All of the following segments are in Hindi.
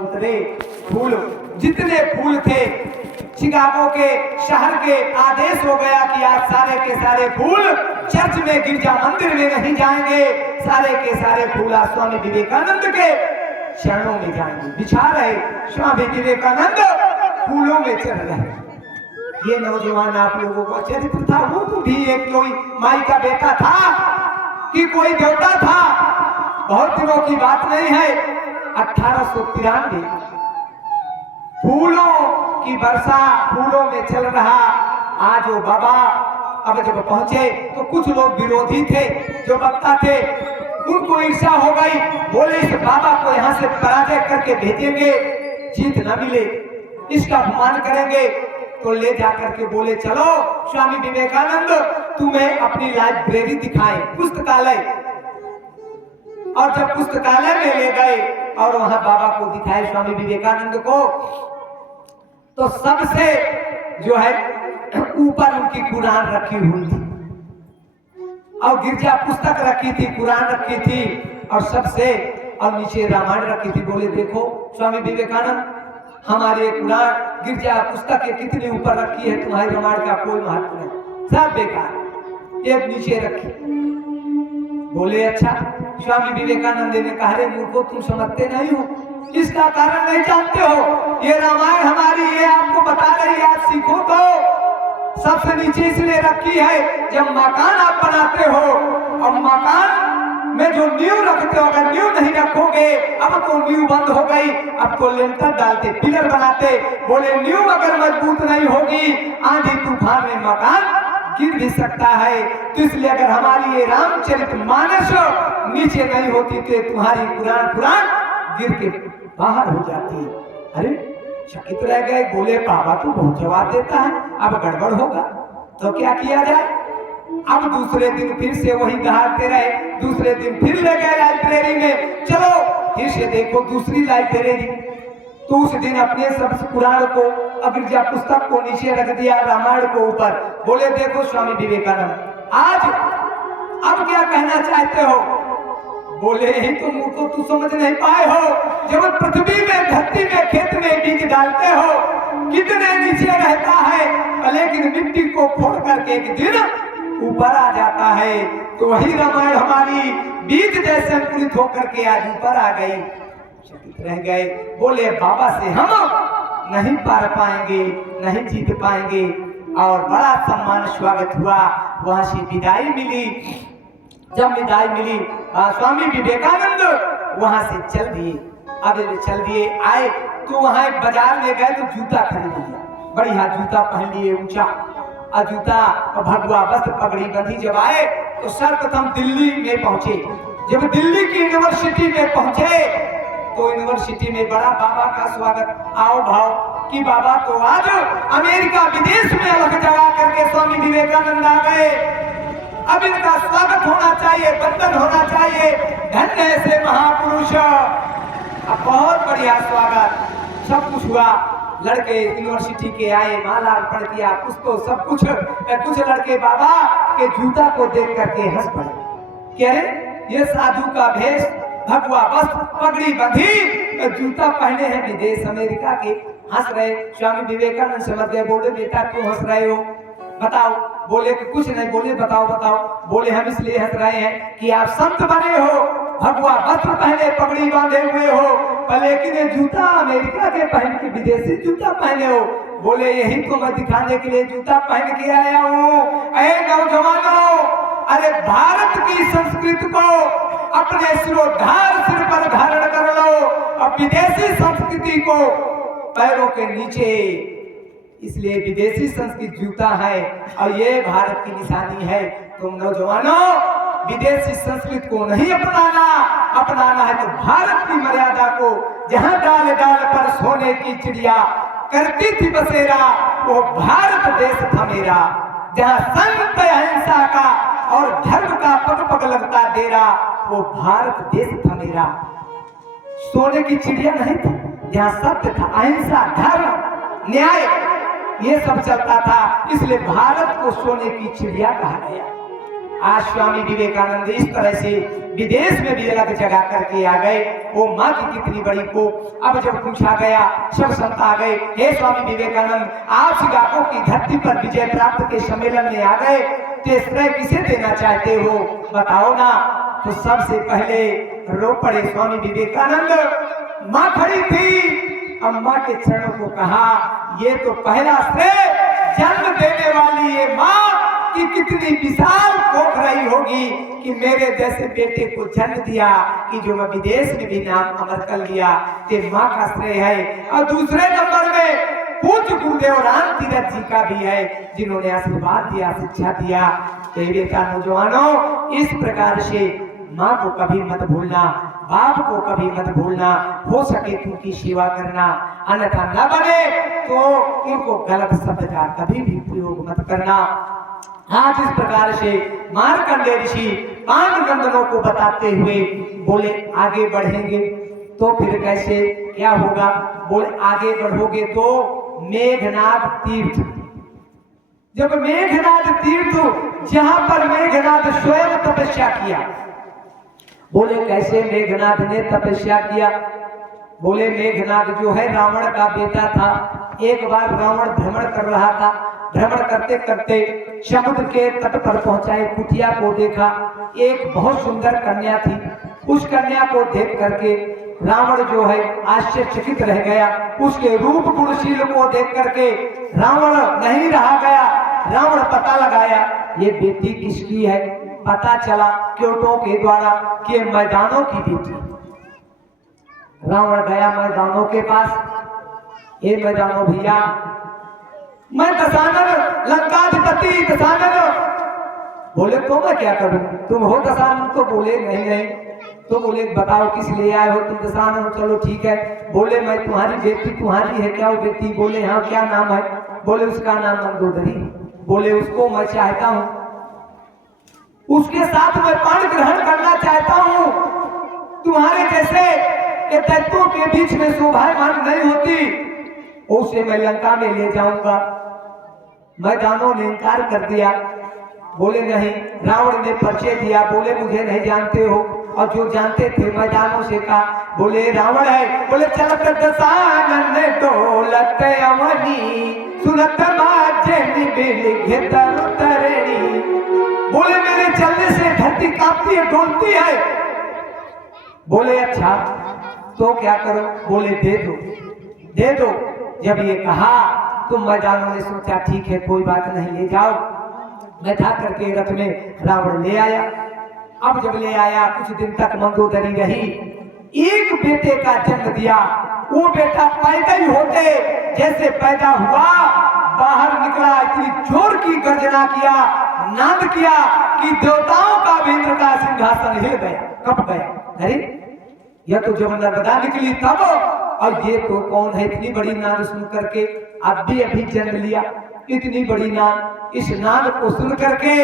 उतरे फूल, जितने फूल थे शिकागो के शहर के आदेश हो गया कि आज सारे के सारे फूल चर्च में, गिरजा मंदिर में नहीं जाएंगे, सारे के सारे फूल आज स्वामी विवेकानंद के चरणों में जाएंगे। बिछा रहे स्वामी विवेकानंद फूलों में चढ़ रहे। ये नौजवान आप लोगों का चरित्र था, वो तो भी एक कोई माई का बेटा था कि कोई देवता था, बहुत दिनों की बात नहीं है। 1893 फूलों की वर्षा, फूलों में चल रहा। आज वो बाबा अब जब पहुंचे तो कुछ लोग विरोधी थे, जो वक्ता थे उनको ईर्ष्या हो गई। बोले इस बाबा को यहाँ से पराजय करके भेजेंगे, जीत न मिले इसका अपमान करेंगे। तो ले जाकर के बोले चलो स्वामी विवेकानंद तुम्हें अपनी लाइब्रेरी दिखाएं, पुस्तकालय। और जब पुस्तकालय में ले गए और वहां बाबा को दिखाए स्वामी विवेकानंद को, तो सबसे जो है ऊपर उनकी कुरान रखी हुई थी और गिरजा पुस्तक रखी थी, कुरान रखी थी और सबसे और नीचे रामायण रखी थी। बोले देखो स्वामी विवेकानंद, हमारे कुरान गिरजा पुस्तक के कितनी ऊपर रखी है, तुम्हारी रामायण का कोई महत्व नहीं, सब बेकार, एक नीचे रखी। बोले अच्छा। स्वामी विवेकानंद ने कहा रे मूर्खों, तुम समझते नहीं हो, इसका कारण नहीं जानते हो, ये रामायण हमारी ये आपको बता रही है, आप सीखो। तो सबसे नीचे इसलिए रखी है, जब मकान आप बनाते हो और मकान में जो नींव रखते हो, अगर नींव नहीं रखोगे, अब तो नींव बंद हो गई, अब तो लेंटर डालते, पिलर बनाते। बोले नींव अगर मजबूत नहीं होगी, आंधी तूफान में मकान गिर भी सकता है। तो इसलिए अगर हमारी ये रामचरितमानस नीचे नहीं होती तो तुम्हारी पुराण गिर के बाहर हो जाती। अरे चकित रह गए, बोले बाबा तो बहुत जवाब देता है, अब गड़बड़ होगा तो क्या किया जाए। अब दूसरे दिन फिर से वही दहाड़ते रहे, दूसरे दिन फिर ले गए लाइब्रेरी में, चलो फिर से देखो दूसरी लाइब्रेरी। तो उस दिन अपने सब पुराण को, गिरजा पुस्तक को नीचे रख दिया, रामायण को ऊपर। बोले देखो स्वामी विवेकानंद, आज अब क्या कहना चाहते हो। बोले यही तो मुझको तू समझ नहीं पाए हो, जब पृथ्वी में, धरती में, खेत में बीज डालते हो कितने नीचे रहता है, लेकिन मिट्टी को फोड़ करके एक दिन ऊपर आ जाता है। तो वही रामायण हमारी बीज जैसे अंकुरित होकर के आज ऊपर आ गई। रह गए। बोले बाबा से हम नहीं पार पाएंगे, नहीं जीत पाएंगे। और बड़ा सम्मान स्वागत हुआ, वहां से विदाई मिली। जब विदाई मिली स्वामी विवेकानंद वहां से चल दिए। अब चल दिए आए तो वहां एक बाजार में गए तो जूता खरीद लिया, बढ़िया जूता पहन लिए, ऊंचा जूता, भगवा वस्त्र, पगड़ी बंधी। जब आए तो सर्वप्रथम दिल्ली में पहुंचे। जब दिल्ली की यूनिवर्सिटी में पहुंचे तो यूनिवर्सिटी में बड़ा बाबा का स्वागत, आओ भाव कि बाबा तो आज अमेरिका विदेश में अलग जगा करके स्वामी विवेकानंद आ गए, अब इनका स्वागत होना चाहिए, वंदन होना चाहिए, धन्य ऐसे महापुरुष। अब बहुत बढ़िया स्वागत, सब कुछ हुआ। लड़के यूनिवर्सिटी के आए, माला अर्पण किया, कुछ तो सब कुछ। कुछ लड़के बाबा के जूता को देख करके हंस पड़े, कह रहे ये साधु का भेष, भगवा वस्त्र, पगड़ी बंधी, जूता पहने हैं विदेश अमेरिका के। हंस रहे। स्वामी विवेकानंद समझ गए। बोले बेटा क्यों हंस रहे हो, बताओ। बोले कि कुछ नहीं। बोले बताओ बताओ। बोले हम इसलिए हंस रहे हैं कि आप संत बने हो, भगवा वस्त्र पहने, पगड़ी बांधे हुए हो, लेकिन ये जूता अमेरिका के पहन के, विदेशी जूता पहने हो। बोले यही तो मैं दिखाने के लिए जूता पहन के आया हूँ। अरे नौजवानों, अरे भारत की संस्कृति को अपने सिरोधार सिर पर धारण कर लो और विदेशी संस्कृति को पैरों के नीचे। इसलिए विदेशी संस्कृति जूता है और ये भारत की निशानी है। तुम नौजवानों विदेशी संस्कृति को नहीं अपनाना, अपनाना है तो भारत की मर्यादा को। जहां डाल डाल पर सोने की चिड़िया करती थी बसेरा, वो भारत देश था मेरा। जहां संत अहिंसा का और धर्म का पग पग लगता डेरा, वो भारत देश था मेरा। सोने की चिड़िया नहीं थी, जहां सत्य था, अहिंसा, धर्म, न्याय, ये सब चलता था। इसलिए भारत को सोने की चिड़िया कहा गया। आज स्वामी विवेकानंद इस तरह से विदेश में भी अलग जगह करके आ गए। वो माँ की कितनी बड़ी को अब जब पूछा गया, सब संत आ गए, हे स्वामी विवेकानंद, आप सिकागो की धरती पर विजय प्राप्त के सम्मेलन में आ गए, तो श्रेय किसे देना चाहते हो, बताओ ना। तो सबसे पहले रो पड़े स्वामी विवेकानंद। माँ खड़ी थी, अम्मा के चरणों को कहा, ये तो पहला श्रेय जन्म देने वाली ये माँ कि कितनी विशाल कोख रही होगी कि मेरे जैसे बेटे को जन्म दिया, कि जो मैं विदेश में भी नाम अमर कर लिया, ते माँ का श्रेय है। और दूसरे नंबर में पूज्य गुरुदेव राम तीरथ जी का भी है, जिन्होंने आशीर्वाद दिया, शिक्षा दिया। तो बेटा नौजवानों, इस प्रकार से माँ को कभी मत भूलना, बाप को कभी मत भूलना, हो सके तो उनकी सेवा करना, अन्यथा न बने तो उनको गलत शब्द का कभी भी प्रयोग मत करना। आज इस प्रकार से मार्कंडेय ऋषि पांडुनंदनों को बताते हुए बोले, आगे बढ़ेंगे तो फिर कैसे क्या होगा, बोले आगे बढ़ोगे तो मेघनाद तीर्थ, जब मेघनाद तीर्थ जहां पर मेघनाद स्वयं तपस्या किया, बोले कैसे मेघनाद ने तपस्या किया, बोले मेघनाद जो है रावण का बेटा था। एक बार रावण भ्रमण कर रहा था, भ्रमण करते करते समुद्र के तट पर पहुंचाए, कुटिया को देखा, एक बहुत सुंदर कन्या थी। उस कन्या को देख करके रावण जो है आश्चर्यचकित रह गया। उसके रूप गुणशील को देख करके रावण नहीं रहा गया, रावण पता लगाया ये बेटी किसकी है। पता चला क्योटों के द्वारा कि मैदानों की बेटी। रावण गया मैदानों के पास, ये मैदानों भैया, मैं दशानन लंकाधिपति दशानन। बोले तो मैं क्या करूं, तुम हो दशानन? तो बोले नहीं नहीं। तो बोले बताओ किस लिए आए हो तुम दशानन? चलो ठीक है। बोले मैं तुम्हारी बेटी, तुम्हारी है क्या वो बेटी? बोले हाँ। क्या नाम है? बोले उसका नाम मंदोदरी। बोले उसको मैं चाहता हूं, उसके साथ मैं पाणी ग्रहण करना चाहता हूं। तुम्हारे जैसे दैत्यों के बीच में शोभायमान नहीं होती, उसे मैं लंका में ले जाऊंगा। मैदानों ने इनकार कर दिया, बोले नहीं। रावण ने परिचय दिया, बोले मुझे नहीं जानते हो, और जो जानते थे मैदानों से कहा, बोले रावण है। बोले चलत दशानन डोलत अवनी, सुनत माजनी बिलिघ तरु तरणी। बोले मेरे चलने से धरती कांपती है, डोलती है। बोले अच्छा तो क्या करो? बोले दे दो, दे दो। जब ये कहा तो मैदानों ने सोचा ठीक है कोई बात नहीं, ले जाओ। बैठा करके रथ में रावण ले आया। अब जब ले आया कुछ दिन तक मंदोदरी रही, एक बेटे का जन्म दिया। वो बेटा पैदा ही होते जैसे पैदा हुआ, बाहर निकला, इतनी जोर की गर्जना किया, नाद किया कि देवताओं का भी इंद्र का सिंहासन हिल गया, कप गया। अरे यह तो जब नर्मदा निकली तब, और ये तो कौन है? इतनी बड़ी नाद सुन करके अभी जन्म लिया, इतनी बड़ी नाद। इस नाद को सुन करके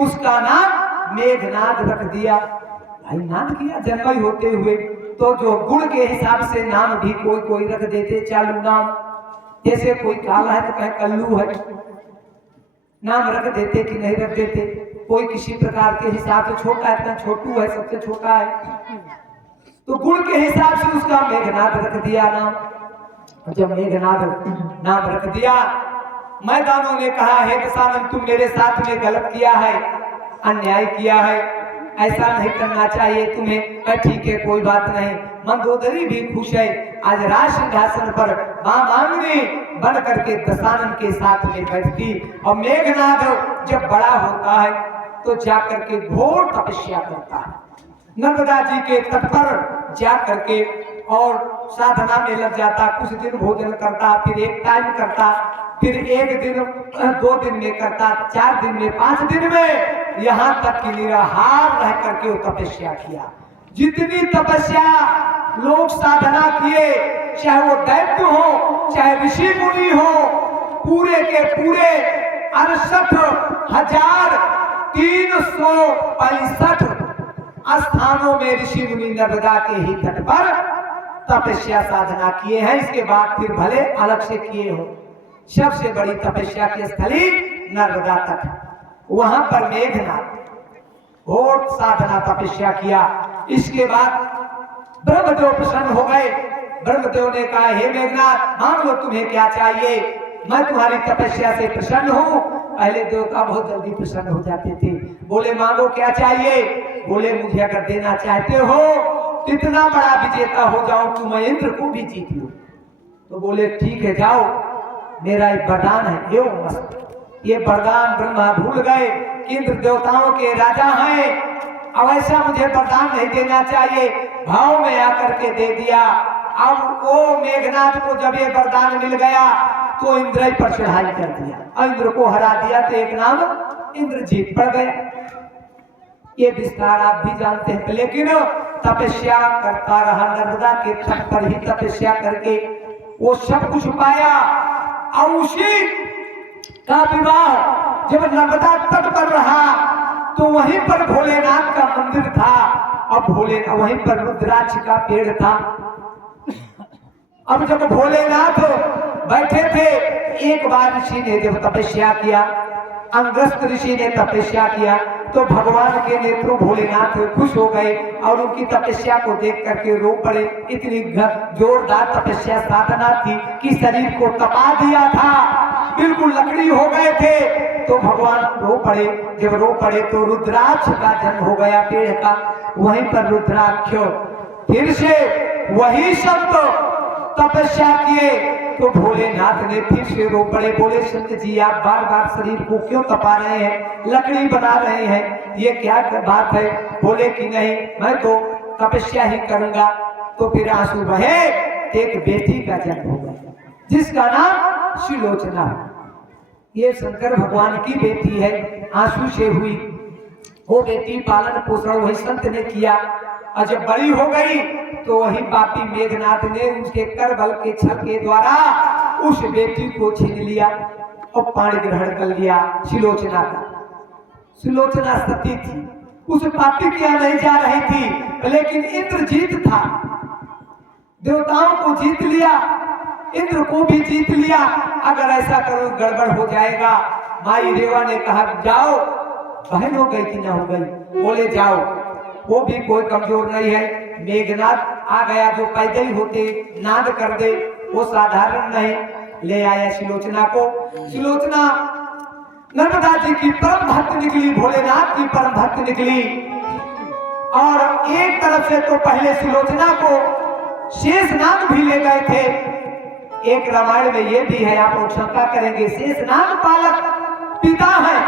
उसका नाम मेघनाद रख दिया। भाई नाद किया जन्म ही होते हुए, तो जो गुण के हिसाब से नाम भी कोई कोई रख देते चालू नाम। जैसे कोई काला है तो कहे कल्लू है, नाम रख देते कि नहीं रख देते। कोई किसी प्रकार के हिसाब से छोटा है, इतना छोटू है, सबसे छोटा है, तो गुण के हिसाब से उसका मेघनाद रख दिया नाम। जब मेघनाद नाम रख दिया, मैदानों ने कहा हे दशानन तुम मेरे साथ में गलत किया है, अन्याय किया है, ऐसा नहीं करना चाहिए तुम्हें। ठीक है कोई बात नहीं। मंदोदरी भी खुश है, आज राज सिंहासन पर मांगनी बन करके दशानन के साथ में बैठती। और मेघनाद जब बड़ा होता है तो जाकर के घोर तपस्या करता है, नर्मदा जी के तट पर जा करके और साधना में लग जाता। कुछ दिन भोजन करता, फिर एक टाइम करता, फिर एक दिन 2 दिन में करता, 4 दिन में, 5 दिन में, यहाँ तक कि निराहार रह करके वो तपस्या किया। जितनी तपस्या लोग साधना किए, चाहे वो दैत्य हो चाहे ऋषि मुनि हो, पूरे के पूरे 68,365 स्थानों में ऋषि मुनि नर्मदा के ही तट पर तपस्या साधना किए हैं। इसके बाद फिर भले अलग से किए हो। सबसे बड़ी तपस्या की स्थली नर्मदा तट, वहां पर मेघनाद और साधना तपस्या किया। इसके बाद ब्रह्मदेव प्रसन्न हो गए। ब्रह्मदेव ने कहा, हे मेघनाथ, मांग लो, तुम्हें क्या चाहिए, मैं तुम्हारी तपस्या से प्रसन्न हूँ। पहले देवता बहुत जल्दी प्रसन्न हो जाते थे। बोले, मांगो क्या चाहिए। बोले, मुझे अगर देना चाहते हो तो इतना बड़ा विजेता हो जाऊं कि मैं इंद्र को भी जीत लूं। तो बोले, ठीक है, जाओ, मेरा एक वरदान है, यो मस्त। ये वरदान ब्रह्मा भूल गए, इंद्र देवताओं के राजा हैं, अब ऐसा मुझे वरदान नहीं देना चाहिए, भाव में आकर के दे दिया। अब वो मेघनाथ को जब ये वरदान मिल गया तो इंद्र पर चढ़ाई कर दिया, इंद्र को हरा दिया, तो एक नाम इंद्रजीत पड़ गया। ये विस्तार आप भी जानते हैं। लेकिन तपस्या करता रहा, नर्मदा के तट पर ही तपस्या करके वो सब कुछ पाया। और उसी का विवाह जब नर्मदा तट पर रहा तो वहीं पर भोलेनाथ का मंदिर था, और वहीं पर रुद्राक्ष का पेड़ था। अब जब भोलेनाथ बैठे थे, एक बार ऋषि ने जब तपस्या किया, अंगस्थ ऋषि ने तपस्या किया, तो भगवान के नेत्रों भोलेनाथ खुश हो गए और उनकी तपस्या को देख करके रो पड़े। इतनी जोरदार तपस्या साधना थी कि शरीर को तपा दिया था, बिल्कुल लकड़ी हो गए थे। तो भगवान रो पड़े। जब रो पड़े तो रुद्राक्ष का जन्म हो गया पेड़ का, वहीं पर रुद्राक्ष। फिर से वही संत तपस्या किए तो भोलेनाथ ने फिर से रो पड़े। बोले, संत जी, आप बार बार शरीर को क्यों तपा रहे हैं, लकड़ी बना रहे हैं, ये क्या बात है। बोले कि नहीं, मैं तो तपस्या ही करूंगा। तो फिर आंसू बहे, एक बेटी का जन्म हो गया जिसका नाम सुलोचना। ये शंकर भगवान की बेटी है, आंसू से हुई। वो बेटी पालन पोषण वही संत ने किया, और जब बड़ी हो गई तो वही पापी मेघनाथ ने उसके कर बल के छल के द्वारा उस बेटी को छीन लिया और पाणी ग्रहण कर लिया सुलोचना का। सुलोचना सती थी, उस पापी के यहाँ नहीं जा रही थी, लेकिन इंद्रजीत था, देवताओं को जीत लिया, इंद्र को भी जीत लिया। अगर ऐसा करो गड़बड़ हो जाएगा। माई रेवा ने कहा, जाओ, बहन हो गई कि ना हो गई। बोले, जाओ, वो भी कोई कमजोर नहीं है। मेघनाथ आ गया, जो पैदल होते नाद कर दे, वो साधारण नहीं। ले आया सुलोचना को। सुलोचना नर्मदा जी की परम भक्त निकली, भोलेनाथ की परम भक्त निकली। और एक तरफ से तो पहले सुलोचना को शेषनाग भी ले गए थे। एक रामायण में ये भी है, आप लोग शंका करेंगे, शेषनाग पालक पिता है,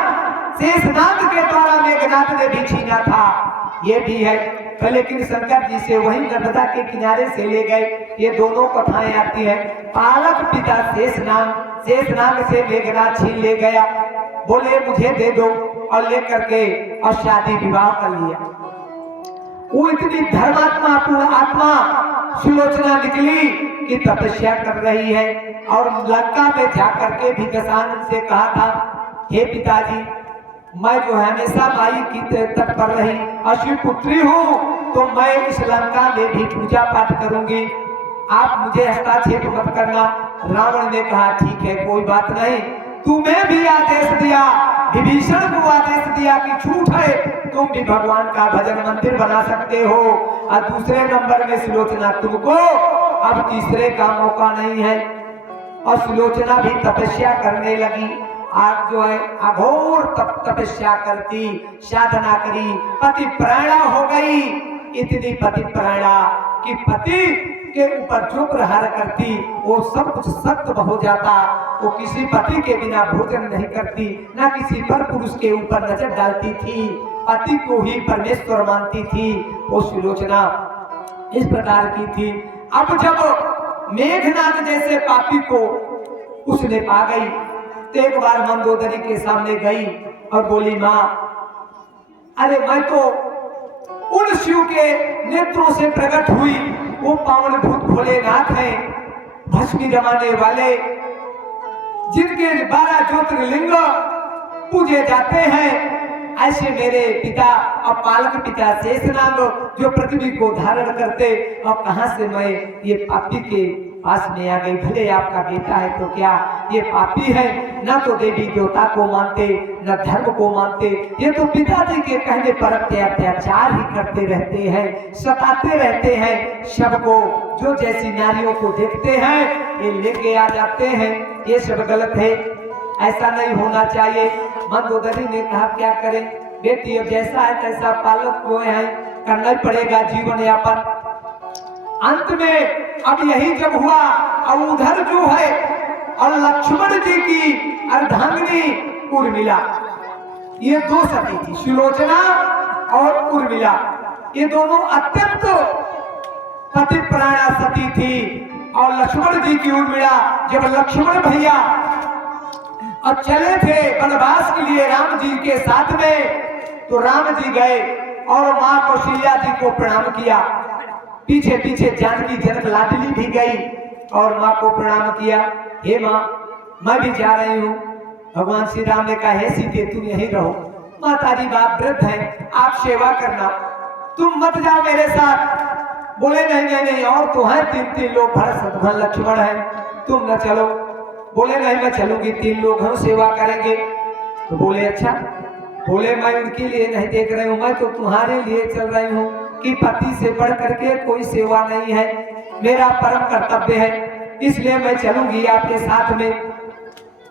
शेषनाग के द्वारा मेघनाथ ने भी छीना था, ये भी है। लेकिन शंकर जी से वही नर्मदा के किनारे से ले गए। ये दोनों कथाएं आती हैं। पालक पिता शेषनाग, शेषनाग से मेघनाथ छीन ले गया। बोले, मुझे दे दो, और लेकर के और शादी विवाह कर लिया। वो इतनी धर्मात्मा पूर्ण आत्मा सुलोचना निकली कि तपस्या कर रही है। और लंका में जाकर के भी दशानन से कहा था, हे पिताजी, मैं जो हमेशा माई की तट पर रही अश्वी पुत्री हूँ, तो मैं इस लंका में भी पूजा पाठ करूंगी, आप मुझे हस्तक्षेप मत करना। रावण ने कहा, ठीक है, कोई बात नहीं। तुम्हें भी आदेश दिया, विभीषण को आदेश दिया कि छूट है, तुम भी भगवान का भजन मंदिर बना सकते हो। और दूसरे नंबर में सुलोचना तुमको अब तीसरे का मौका नहीं है। और सुलोचना भी तपस्या करने लगी। आज जो है अघोर तपस्या करती, साधना करी, पति प्राणा हो गई। इतनी पति प्राणा कि पति के ऊपर जो प्रहार करती वो सब कुछ सत्य हो जाता। वो किसी पति के बिना भोजन नहीं करती, ना किसी पर पुरुष के ऊपर नजर डालती थी, पति को ही परमेश्वर मानती थी। वो सुलोचना इस प्रकार की थी। अब जब मेघनाथ जैसे पापी को उसने पा गई तो एक बार मंदोदरी के सामने गई और बोली, माँ, अरे मैं तो उन शिव के नेत्रों से प्रकट हुई, वो पावन भूत भोलेनाथ हैं, भस्मी जमाने वाले, जिनके 12 ज्योतिर्लिंग पूजे जाते हैं। ऐसे मेरे पिता और पालक पिता शेषनाग जो पृथ्वी को धारण करते, और कहां से मैं ये पापी के पास में आ गई। भले आपका बेटा है तो क्या, ये पापी है, न तो देवी देवता को मानते न धर्म को मानते, ये तो पिताजी के कहने पर अत्याचार ही करते रहते हैं, सताते रहते हैं सबको। जो जैसी नारियों को देखते हैं ये लेके आ जाते हैं, ये सब गलत है, ऐसा नहीं होना चाहिए। मंदोदरी ने कहा क्या करें बेटी, अब जैसा है तैसा पालक को है करना ही पड़ेगा जीवन यापन। अंत में अब यही जब हुआ, अब उधर जो है और लक्ष्मण जी की अर्धांगिनी उर्मिला, ये दो सती थी, सुलोचना और उर्मिला, ये दोनों अत्यंत पतिव्रता सती थी। और लक्ष्मण जी की उर्मिला, जब लक्ष्मण भैया अब चले थे वनवास के लिए राम जी के साथ में, तो राम जी गए और माँ कौशल्या जी को प्रणाम किया। पीछे पीछे जानकी जनक लाडली भी गई और माँ को प्रणाम किया। हे माँ, मैं भी जा रही हूँ। भगवान श्री राम ने कहा, हे सीते तुम यहीं रहो, माताजी बाप वृद्ध हैं, आप सेवा करना, तुम मत जाओ मेरे साथ। बोले नहीं नहीं नहीं, और तो है तीन लोग, भरत शत्रुघ्न लक्ष्मण है, तुम न चलो। बोले नहीं मैं चलूंगी, 3 लोग हम सेवा करेंगे। तो बोले अच्छा। बोले मैं उनके लिए नहीं देख रही हूँ, मैं तो तुम्हारे लिए चल रही हूँ कि पति से बढ़ करके कोई सेवा नहीं है, मेरा परम कर्तव्य है, इसलिए मैं चलूंगी आपके साथ में।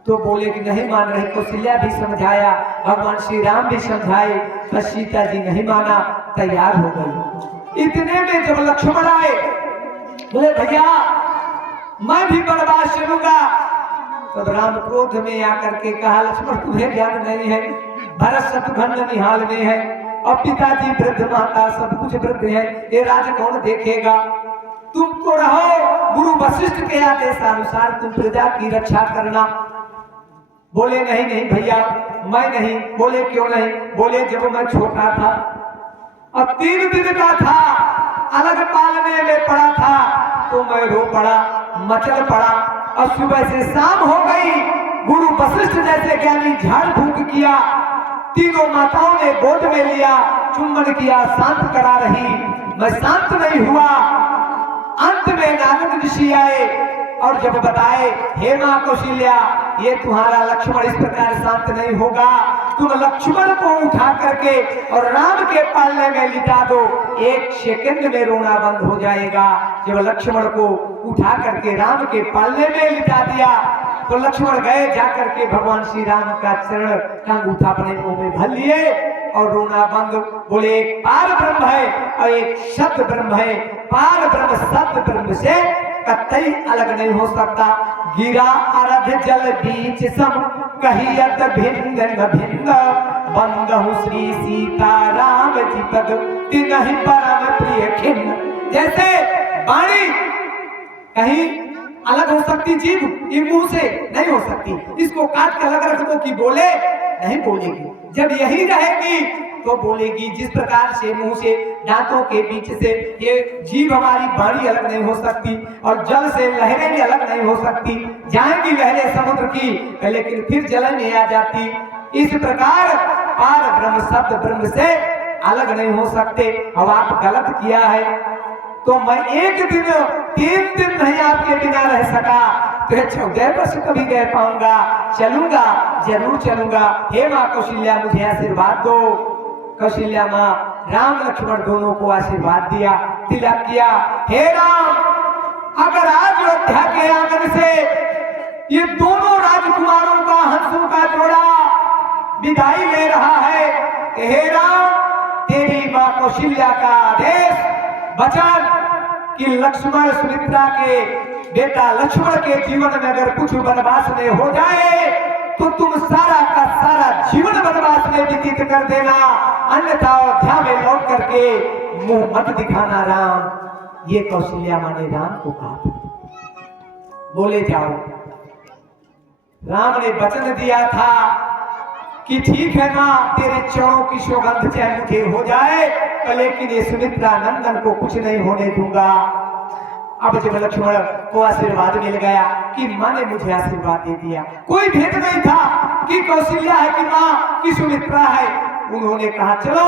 तो बोले कि नहीं मान रहे। कौशल्या भी समझाया, भगवान श्री राम भी समझाए, बस सीता जी नहीं माना, तैयार हो गई। इतने में जब लक्ष्मण आए, बोले भैया मैं भी वनवास चलूंगा। तब राम क्रोध में आकर के कहा, लक्ष्मण तुम्हें ज्ञान नहीं है, भरत शत्रुघ्न निहाल में है और पिताजी वृद्ध, माता सब कुछ वृद्ध है, ये राज कौन देखेगा, तुम तो रहो गुरु वशिष्ठ के आदेशानुसार तुम प्रजा की रक्षा करना। बोले नहीं नहीं भैया मैं नहीं। बोले क्यों नहीं? बोले जब मैं छोटा था और 3 दिन का था, अलग पालने में पड़ा था, तो मैं रो पड़ा, मचल पड़ा, और सुबह से शाम हो गई, गुरु वशिष्ठ जैसे ज्ञानी झाड़ फूंक किया, तीनों माताओं ने गोद में लिया, चुम्बन किया, शांत करा रही, मैं शांत नहीं हुआ। अंत में नारद ऋषि आए और जब बताए, हे मां कौशल्या, ये तुम्हारा लक्ष्मण इस प्रकार शांत नहीं होगा, तुम लक्ष्मण को उठा करके और राम के पालने में लिटा दो, 1 सेकंड में रोना बंद हो जाएगा। जब लक्ष्मण को उठा करके राम के पालने में लिटा दिया, तो लक्ष्मण गए जाकर के भगवान श्री राम का चरण का अंगूठा अपने मुंह में भर लिए और रोना बंद। बोले एक पार ब्रह्म है और एक शब्द ब्रह्म है, पार ब्रह्म शब्द ब्रह्म से कतई अलग नहीं हो सकता। गिरा अरध जल बीच सम, कहियत भिन्न न भिन्न, बंदहु श्री सीता राम जी पद, तिनहि परम प्रिय खिन्न। जैसे वाणी कहीं अलग हो सकती, जीभ ये मुंह से नहीं हो सकती, इसको काट के अलग रख दो कि बोले नहीं बोलेगी, जब यही रहेगी तो बोलेगी। जिस प्रकार से मुंह से दांतों के बीच से ये जीभ हमारी वाणी अलग नहीं हो सकती, और जल से लहरें भी अलग नहीं हो सकती, जाएंगी लहरें समुद्र की लेकिन फिर जल में आ जाती। इस प्रकार पार ब्रह्म शब्द ब्रह्म से अलग नहीं हो सकते। अब आप गलत किया है तो मैं 1 दिन 3 दिन नहीं आपके बिना रह सका, तो 14 वर्ष कभी रह पाऊंगा, चलूंगा जरूर चलूंगा। हे माँ कौशल्या मुझे आशीर्वाद दो। कौशल्या माँ राम लक्ष्मण दोनों को आशीर्वाद दिया, तिलक किया। हे राम, अगर आज अयोध्या के आंगन से ये दोनों राजकुमारों का, हंसों का जोड़ा विदाई ले रहा है, हे राम तेरी माँ कौशल्या का आदेश वचन कि लक्ष्मण सुमित्रा के बेटा लक्ष्मण के जीवन में अगर कुछ वनवास में हो जाए तो तुम सारा का सारा जीवन वनवास में व्यतीत कर देना, अन्यथा अयोध्या में लौट करके मुंह मत दिखाना राम। ये कौशल्या माँ ने राम को कहा था। बोले जाओ। राम ने वचन दिया था कि ठीक है माँ, तेरे चरणों की सौगंध चाहे मुझे हो जाए, लेकिन ये सुमित्रा नंदन को कुछ नहीं होने दूंगा। अब जब लक्ष्मण को आशीर्वाद मिल गया कि माँ ने मुझे आशीर्वाद दे दिया, कोई भेद नहीं था कि कौशल्या है कि माँ की सुमित्रा है। उन्होंने कहा चलो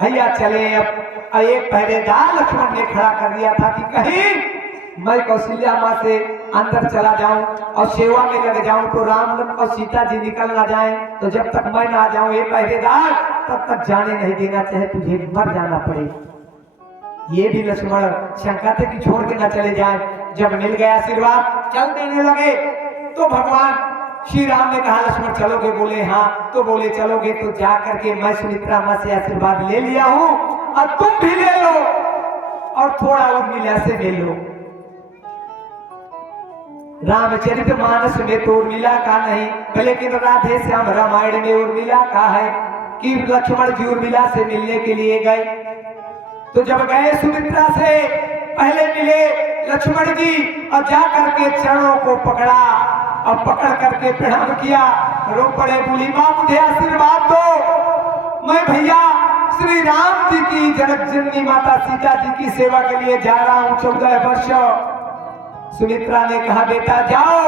भैया चले। अब एक पहरेदार लक्ष्मण ने खड़ा कर दिया था कि कहीं मैं कौशल्या माँ से अंदर चला जाऊं और सेवा में लग जाऊं तो राम और सीता जी निकल ना जाएं, तो जब तक मैं ना जाऊं ये पहरेदार तब तक जाने नहीं देना, चाहे तुझे मर जाना पड़े। ये भी लक्ष्मण शंका थे कि छोड़ के ना चले जाएं। जब मिल गया आशीर्वाद चल देने लगे तो भगवान श्री राम ने कहा लक्ष्मण चलोगे? बोले हाँ। तो बोले चलोगे तो जा करके मैं सुमित्रा माँ से आशीर्वाद ले लिया हूं और तुम भी ले लो और थोड़ा उर्मिला से मिल लो। रामचरितमानस में तो उर्मिला का नहीं, लेकिन राधे श्याम रामायण में उर्मिला का है कि लक्ष्मण जी उर्मिला से मिलने के लिए गए। तो जब गए सुमित्रा से पहले मिले लक्ष्मण जी और जा करके चरणों को पकड़ा और पकड़ करके प्रणाम किया, रो पड़े, बोली मां मुझे आशीर्वाद दो, मैं भैया श्री राम जी की जनक जननी माता सीता जी की सेवा के लिए जा रहा हूं 14 वर्ष। सुमित्रा ने कहा बेटा जाओ,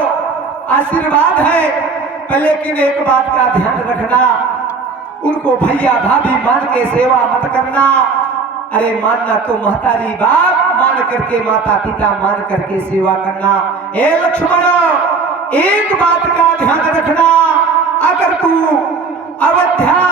आशीर्वाद है, लेकिन एक बात का ध्यान रखना, उनको भैया भाभी मान के सेवा मत करना। अरे मानना तो महतारी बाप मान करके, माता पिता मान करके सेवा करना। ए लक्ष्मण एक बात का ध्यान रखना, अगर तू अवध्या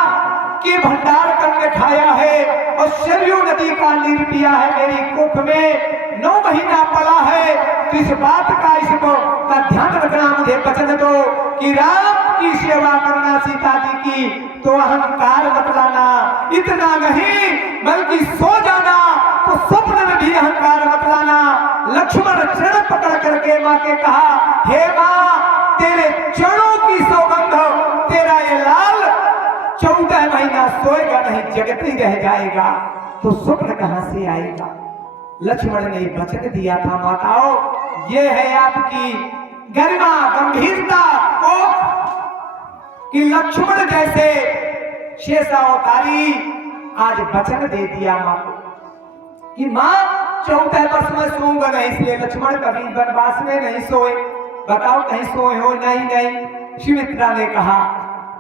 के भंडार करने खाया है और सरयू नदी का नीर पिया है, मेरी कुख में 9 महीना पला है, तो इस बात का इसको का ध्यान रखना, मुझे वचन दो कि राम की सेवा करना सीता जी की, तो अहंकार मत लाना, इतना नहीं बल्कि सो जाना तो स्वप्न में भी अहंकार मत लाना। लक्ष्मण चरण पकड़ करके माँ के कहा हे माँ तेरे चरणों की सौगंध, तेरा ये लाल 14 महीना सोएगा नहीं, जगत ही रह जाएगा, तो स्वप्न कहां से आएगा। लक्ष्मण ने वचन दिया था माताओं, ये है आपकी गरिमा गंभीरता कि लक्ष्मण जैसे शेषावतारी आज वचन दे दिया मां को कि मां 14 वर्ष में सोऊंगा नहीं, इसलिए लक्ष्मण कभी वनवास में नहीं सोए। बताओ कहीं सोए हो? नहीं नहीं। सुमित्रा ने कहा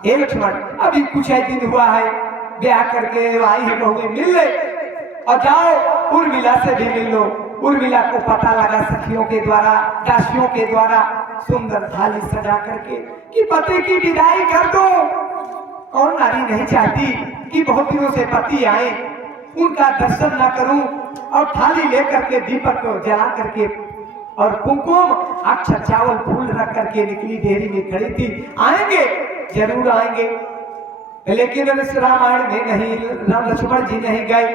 हे लक्ष्मण अभी कुछ ही दिन हुआ है, ब्याह करके आई है बहुएं, मिल ले और जाओ उर्मिला से भी मिल लो। उर्मिला को पता लगा सखियों के द्वारा, दासियों के द्वारा सुंदर थाली सजा करके कि पति की विदाई कर दो। कौन नारी नहीं चाहती कि बहुत दिनों से पति आए, उनका दर्शन न करूं, और थाली लेकर के दीपक को जला करके और कुमकुम अक्षर चावल फूल रख करके निकली, देरी में खड़ी थी, आएंगे जरूर आएंगे। लेकिन रामायण में नहीं, लक्ष्मण जी नहीं गए,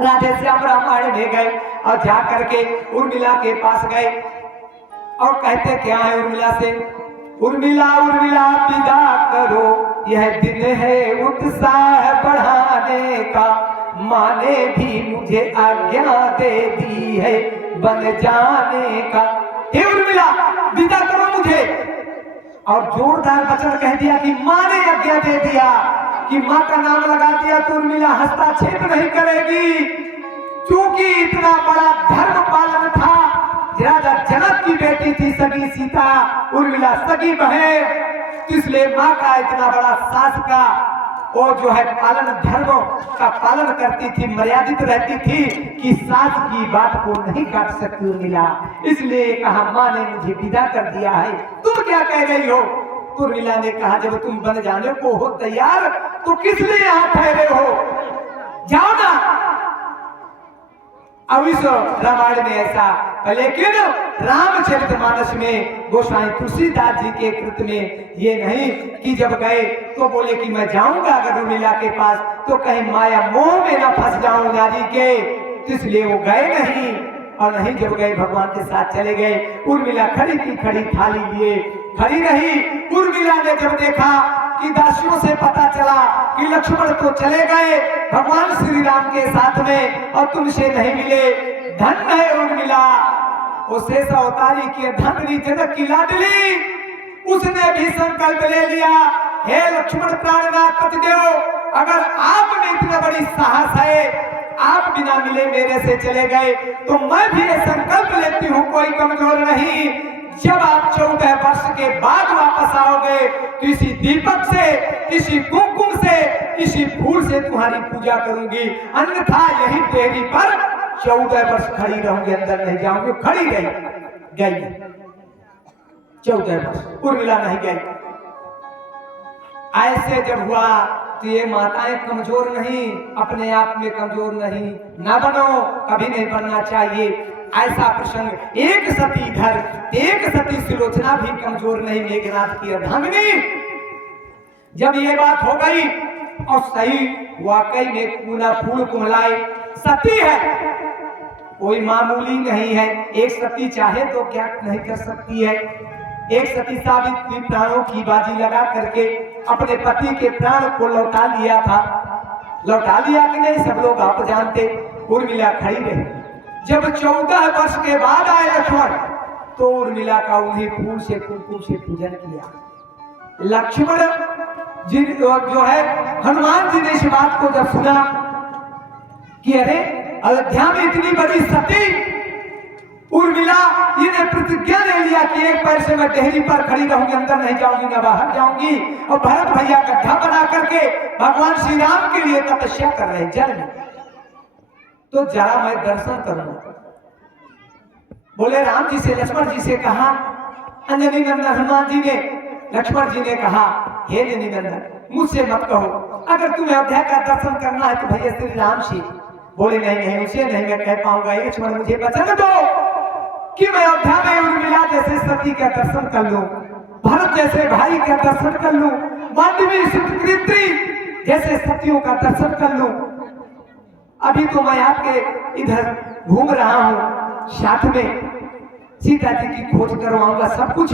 राधे श्याम रामायण में गए और जा करके उर्मिला के पास गए और कहते क्या है उर्मिला से, उर्मिला उर्मिला विदा करो, यह दिन है उत्साह बढ़ाने का, माँ ने भी मुझे आज्ञा दे दी है बन जाने का। हे उर्मिला विदा करो मुझे, और जोरदार वचन कह दिया कि माँ ने आज्ञा दे दिया कि माँ का नाम लगा दिया तो उर्मिला हस्तक्षेप नहीं करेगी, क्योंकि इतना बड़ा धर्म पालन था। राजा जनक की बेटी थी सगी सीता, उर्मिला सगी बहन, तो इसलिए माँ का इतना बड़ा सास का वो जो है पालन, धर्म का पालन करती थी, मर्यादित रहती थी कि सास की बात को नहीं काट सकती उर्मिला। इसलिए कहा माँ ने मुझे विदा कर दिया है, तुम क्या कह रही हो? उर्मिला ने कहा जब तुम बन जाने को हो तैयार तो किस लिए यहाँ ठहरे हो, जाओ ना। अब इस रामायण में ऐसा, लेकिन रामचरितमानस में गोसाई तुलसीदास जी के कृत में ये नहीं कि जब गए तो बोले कि मैं जाऊंगा अगर उर्मिला के पास तो कहीं माया मोह में ना फंस जाऊं नारी के, तो इसलिए वो गए नहीं। और नहीं जब गए भगवान के साथ चले गए, उर्मिला खड़ी की खड़ी थाली लिए खड़ी रही। उर्मिला ने जब देखा कि दासियों से पता चला कि लक्ष्मण तो चले गए भगवान श्री राम के साथ में और तुमसे नहीं मिले, धन है उर्मिला, वो शेष अवतारी की धनरी जनक की लाडली, उसने भी संकल्प ले लिया, हे लक्ष्मण प्राणनाथ पतिदेव, अगर आप में इतना बड़ी साहस है, आप बिना मिले मेरे से चले गए, तो मैं भी ये संकल्प लेती हूँ, कोई कमजोर नहीं, जब आप 14 वर्ष के बाद वापस आओगे तो इसी दीपक से, इसी कुमकुम से, इसी फूल से तुम्हारी पूजा करूंगी, अन्यथा यही देरी पर 14 वर्ष खड़ी रहूंगी, अंदर नहीं जाऊंगी। खड़ी गई 14 वर्ष उर्मिला नहीं गई। ऐसे जब हुआ तो ये माताएं कमजोर नहीं, अपने आप में कमजोर नहीं, ना बनो, कभी नहीं बनना चाहिए। ऐसा प्रसंग एक सती इधर, एक सती सुलोचना भी कमजोर नहीं, मेघनाथ की अर्धांगिनी। जब ये बात हो गई और सही वाकई में पूना फूल कुमलाए सती है, कोई मामूली नहीं है। एक सती चाहे तो क्या नहीं कर सकती है। एक सती सावित्री प्राणों की बाजी लगा करके अपने पति के प्राण को लौटा लिया था। लौटा लिया कि नहीं सब लोग आप जानते। उर्मिला खड़ी रही। जब 14 वर्ष के बाद आए लक्ष्मण तो उर्मिला का उन्हें फूल से कुमकुम से पूजन किया। लक्ष्मण जी जो है हनुमान जी ने इस बात को जब सुना कि अरे अयोध्या में इतनी बड़ी सती उर्मिला, ये प्रतिज्ञा ले लिया कि एक पैर से मैं डेहरी पर खड़ी रहूंगी, अंदर नहीं जाऊंगी, ना बाहर जाऊंगी। और भरत भैया गड्ढा बना करके भगवान श्री राम के लिए तपस्या कर रहे जल में, तो जरा मैं दर्शन करूंगा। बोले राम जी से, लक्ष्मण जी से कहा। अंजनी नंदन हनुमान जी ने लक्ष्मण जी ने कहा, हे अंजनी नंदन मुझसे मत कहो, अगर तुम्हें अयोध्या का दर्शन करना है तो भैया श्री राम से। बोले नहीं उसे नहीं मैं कह पाऊंगा। लक्ष्मण मुझे वचन दो कि मैं अयोध्या में उर्मिला जैसे सती का दर्शन कर लूं, भरत जैसे भाई का दर्शन कर लूं, मांडवी सुतकृत्री जैसे सतियों का दर्शन कर लूं। अभी तो मैं आपके इधर घूम रहा हूं, साथ में सीता जी की खोज करवाऊंगा सब कुछ,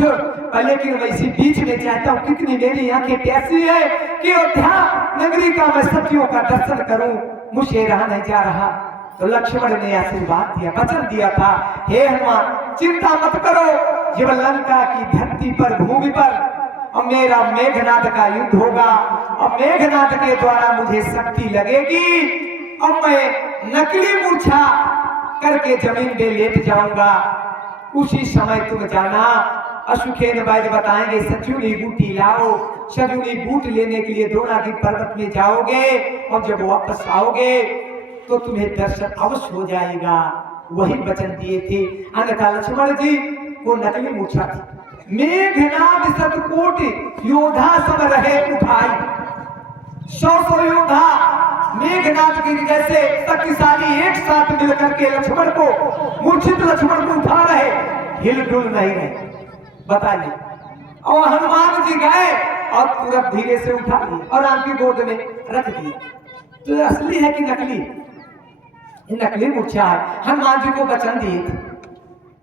लेकिन मैं इसी बीच में चाहता हूं कितनी मेरी आंखें प्यासी है कि अयोध्या नगरी का मैं सतियों का दर्शन करूं, मुझे रहा नहीं जा रहा। तो लक्ष्मण ने आशीर्वाद दिया, वचन दिया था, हे हनुमान चिंता मत करो, जब लंका की धरती पर भूमि पर और मेरा मेघनाद का युद्ध होगा और मेघनाद के द्वारा मुझे शक्ति लगेगी और मैं नकली मूर्छा करके जमीन पे लेट जाऊंगा। उसी समय तुम जाना। अशुखेन वैद्य बताएंगे सजूनी बूटी लाओ। सजूनी बूट लेने के लिए द्रोणागिरि पर्वत में जाओगे और जब वापस आओगे तो तुम्हें दर्शन अवश्य हो जाएगा। वही वचन दिए थे। अन्यथा लक्ष्मण जी को नकली मूर्छा थी। मेघनाद शतकोटि योद्धा सब रहे उठाई। 100 योद्धा मेघनाद की जैसे शक्तिशाली एक साथ मिलकर के लक्ष्मण को, मूर्छित लक्ष्मण को उठा रहे, हिलडुल नहीं रहे। बताइए। और हनुमान जी गए और तुरंत धीरे से उठा लिए और राम की गोद में रख दिए। तो असली है कि नकली? नकली मूर्छा है। हनुमान जी को वचन दिए थे।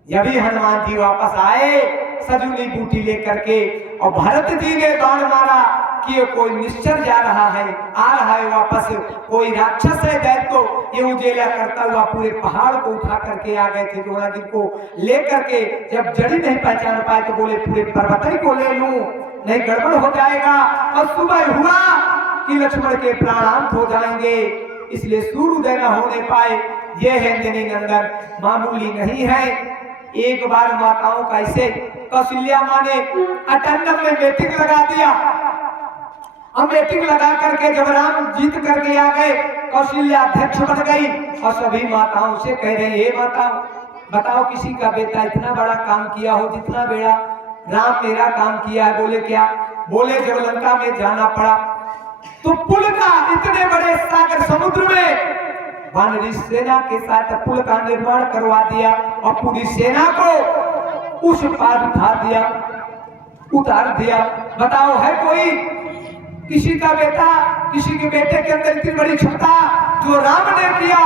जब ही हनुमान जी वापस आए सजूनी बूटी लेकर के और भरत जी ने बाण मारा कि ये कोई निश्चर जा रहा है, आ रहा है वापस, कोई राक्षस है दैत्य, ये उजेला करता हुआ पूरे पहाड़ को उठा करके आ गए थे। द्रोणागिरि को लेकर के जब जड़ी नहीं पहचान पाए तो बोले पूरे पर्वत को ले लूं, नहीं गड़बड़ हो जाएगा। और सुबह हुआ कि लक्ष्मण के प्राणांत हो जाएंगे, इसलिए सूर्योदय न होने पाए। ये है अंजनी नंदन, मामूली नहीं है। एक बार माताओं का ऐसे कौशल्या माँ ने अटेंडम में मीटिंग लगा दिया। अब मीटिंग लगा करके जब राम जीत करके आ गए, कौशल्या अध्यक्ष बन गई और सभी माताओं से कह रहे, हे माताओं बताओ किसी का बेटा इतना बड़ा काम किया हो जितना बेड़ा राम मेरा काम किया है। बोले क्या? बोले जब लंका में जाना पड़ा तो पुल का, इतने बड़े सागर समुद्र में वानरी सेना के साथ पुल का निर्माण करवा दिया और पूरी सेना को उस पार उतार दिया। बताओ है कोई किसी का बेटा, किसी के बेटे के अंदर इतनी बड़ी क्षमता जो राम ने किया?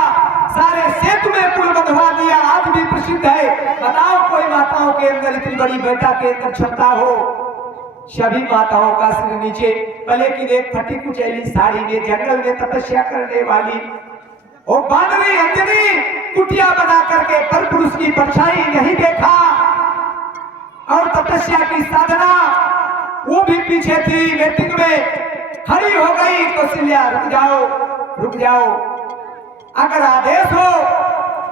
सारे सेतु में पुल बंधवा दिया, आज भी प्रसिद्ध है। बताओ कोई माताओं के अंदर इतनी बड़ी बेटा के अंदर क्षमता हो? सभी माताओं का सिर नीचे, लेकिन एक फटी कुचैली साड़ी में जंगल में तपस्या करने वाली और बानरी अंजनी कुटिया बना करके पर पुरुष की परछाई नहीं देखा और तपस्या की साधना वो भी पीछे थी। मीटिंग में खड़ी हो गई, कौशल्या रुक जाओ, अगर आदेश हो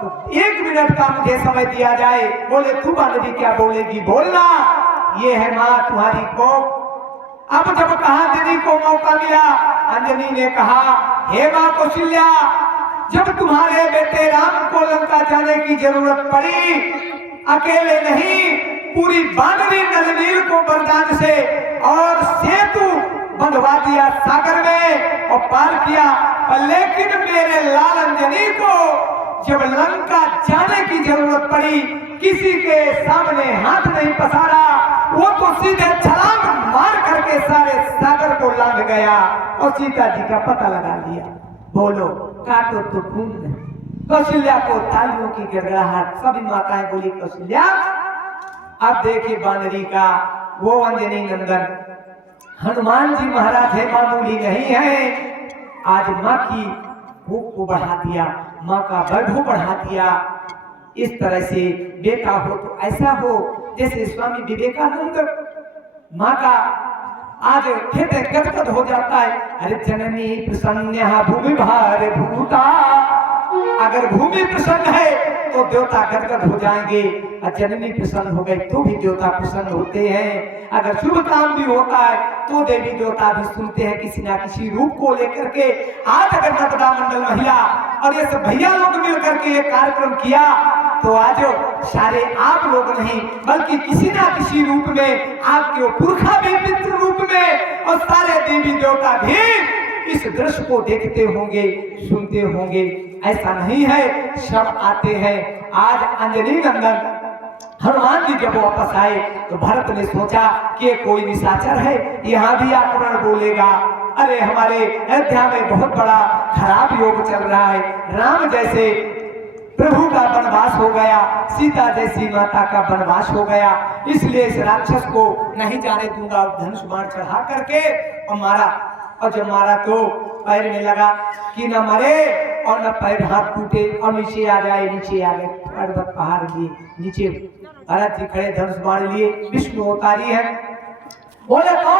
तो 1 मिनट का मुझे समय दिया जाए। बोले तू बानरी क्या बोलेगी? बोलना, ये है माँ तुम्हारी को। अब जब कहा अंजनी को मौका मिला, अंजनी ने कहा, हे माँ कौशल्या जब तुम्हारे बेटे राम को लंका जाने की जरूरत पड़ी, अकेले नहीं पूरी बानरी नलनील को वरदान से और सेतु बंधवा दिया सागर में और पार किया। लेकिन मेरे लाल अंजनी को जब लंका जाने की जरूरत पड़ी, किसी के सामने हाथ नहीं पसारा, वो तो सीधे छलांग मार करके सारे सागर को लांघ गया और सीता जी का पता लगा लिया। बोलो काटो तो खून नहीं। कौशल्या को तालियों की गड़गड़ाहट, सभी माताएं बोली कौशल्या। अब देखिए बानरी का वो अंजनी नंदन हनुमान जी महाराज है, मामूली नहीं है। आज माँ की भूख को बढ़ा दिया, माँ का वैभव बढ़ा दिया। इस तरह से बेटा हो तो ऐसा हो जैसे स्वामी विवेकानंद, माँ का आज हृदय गदगद हो जाता है। अरे जननी प्रसन्न भूमि भार भूता, अगर भूमि प्रसन्न है तो देवता गदगद हो जाएंगे, और जननी प्रसन्न हो गई तो भी देवता प्रसन्न होते हैं। अगर शुभ काम भी होता है तो देवी देवता भी सुनते हैं किसी ना किसी रूप को लेकर के। आज अगर नर्मदा मंडल महिला और ये सब भैया लोग मिलकर के ये कार्यक्रम किया तो आज सारे आप लोग नहीं बल्कि किसी ना किसी रूप में आपके पुरखा भी पितृ रूप में और सारे देवी देवता भी इस दृश्य को देखते होंगे, सुनते होंगे। ऐसा नहीं है, सब आते हैं। आज अंजनी नंदन हनुमान जी जब वापस आए तो भरत ने सोचा कि ये कोई निशाचर है, यहाँ भी आक्रमण बोलेगा। अरे हमारे अयोध्या में बहुत बड़ा खराब योग चल रहा है, राम जैसे प्रभु का वनवास हो गया, सीता जैसी माता का वनवास हो गया, इसलिए इस राक्षस को नहीं जाने दूंगा। धनुष बाण चढ़ा करके और मारा, और जब मारा तो पैर में लगा कि न मरे और न पैर हाथ टूटे और नीचे आ जाए। नीचे आ गए पर्वत पहाड़ लिए नीचे, भरत जी खड़े धनुष बाण लिए, विष्णु अवतारी है। बोले कौन